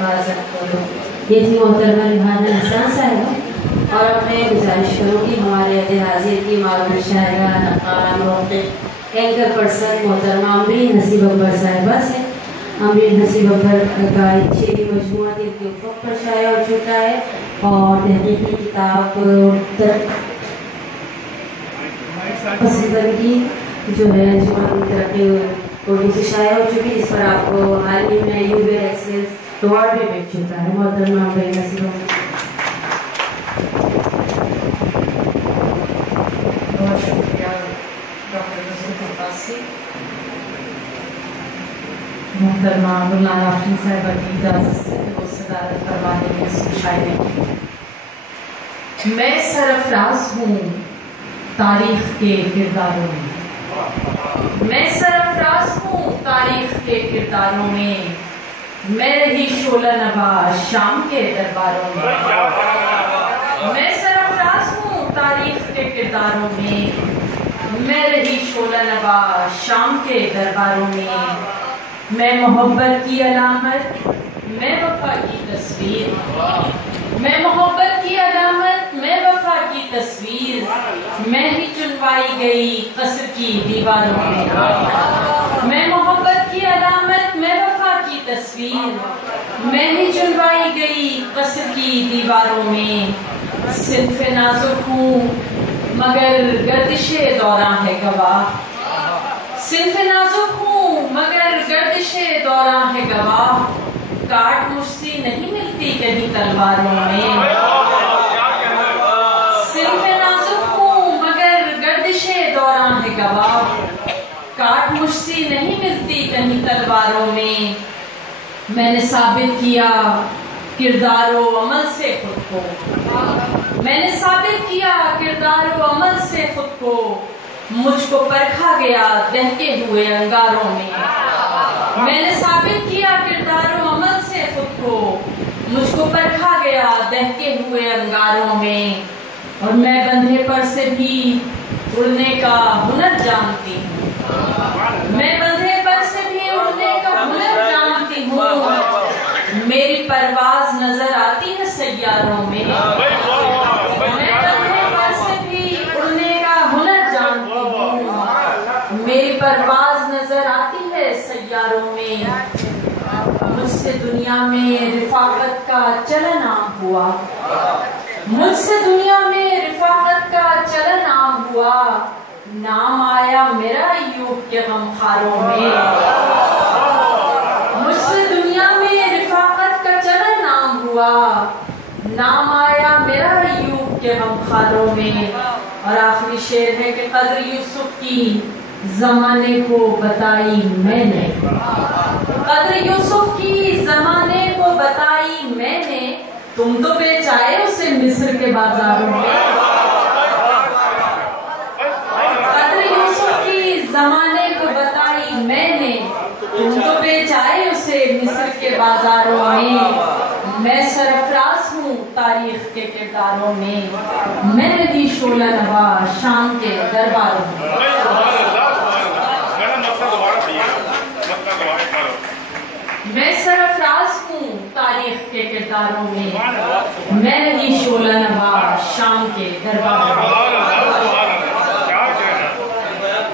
حفاظت کرو. یہ تھی محترمہ ریحانہ احسان صاحبہ. اور اب میں گزارش کروں گی ہمارے عہد حاضر کی معروف شاعرہ نقارہ موقف اینکر پرسن محترمہ امرین حسیب اکبر صاحبہ سے. امرین حسیب اکبر کا شعری مجموعہ دل کے افق پر شائع ہو چکا ہے اور تحقیقی کتاب پسندگی جو ہے جوان ترقی اردو سے شائع ہو چکی ہے، جس پر آپ کو حال ہی میں یوبے ایکسلنس ایوارڈ بھی مل چکا ہے. محترمہ امرین حسیب اکبر. بہت شکریہ ڈاکٹر یوسف عباسی. محترمہ مولانا افشین صاحبہ کی اجازت سے وہ صدارت فرمانے میں اس کی شاعری کی. میں سرفراز ہوں تاریخ کے کرداروں میں، میں سرفراز ہوں تاریخ کے کرداروں میں، میں رہی شعلہ نوا شام کے درباروں میں. میں سرفراز ہوں تاریخ کے کرداروں میں، میں رہی شعلہ نوا شام کے درباروں میں. میں محبت کی علامت، میں وفا کی تصویر، میں محبت کی علامت، میں وفا کی تصویر، میں ہی چنوائی گئی قصر کی دیواروں میں. میں محبت کی علامت، میں وفا کی تصویر، میں ہی چنوائی گئی قصر کی دیواروں میں. صنف نازک ہوں مگر گردش دوراں ہے گواہ، صنف نازک ہوں مگر گردش دوراں ہے گواہ. کاٹ مجھ سے نہیں ملتی کہیں تلواروں میں. صنف نازک ہوں مگر گردش دوراں ہے گواہ. کاٹ مجھ سے نہیں ملتی کہیں تلواروں میں. میں نے ثابت کیا کردار و عمل سے خود کو، میں نے ثابت کیا کردار و عمل سے خود کو. مجھ کو پرکھا گیا دہکے ہوئے انگاروں میں. میں نے ثابت کیا کردار و عمل سے خود کو، مجھ کو پرکھا گیا دہکے ہوئے انگاروں میں. اور میں بندھے پر سے بھی اڑنے کا ہنر جانتی ہوں، میں بندھے پر سے بھی اڑنے کا ہنر جانتی ہوں. میری پرواز نظر آتی ہے سیاروں میں، میں بندھے پر سے بھی اڑنے کا ہنر جانتی ہوں. میری پرواز نظر آتی ہے سیاروں میں. مجھ سے دنیا میں رفاقت کا چلن عام ہوا، مجھ سے دنیا میں رفاقت کا چلن عام ہوا. نام آیا میرا ایوب کے غمخاروں میں. مجھ سے دنیا میں رفاقت کا چلن عام ہوا. نام آیا میرا ایوب کے غمخاروں میں. اور آخری شعر ہے کہ قدر یوسف کی زمانے کو بتائی میں نے، قدر یوسف کی زمانے کو بتائی میں نے. تم تو بیچ آئے اسے مصر کے بازاروں میں. قدر یوسف کی زمانے کو بتائی میں نے، تم تو بیچ آئے اسے مصر کے بازاروں میں. میں سرفراز ہوں تاریخ کے کرداروں میں، میں رہی شعلہ نوا شام کے درباروں میں. میں سرفراز ہوں تاریخ کے کرداروں میں، میں رہی شعلہ نوا شام کے درباروں میں.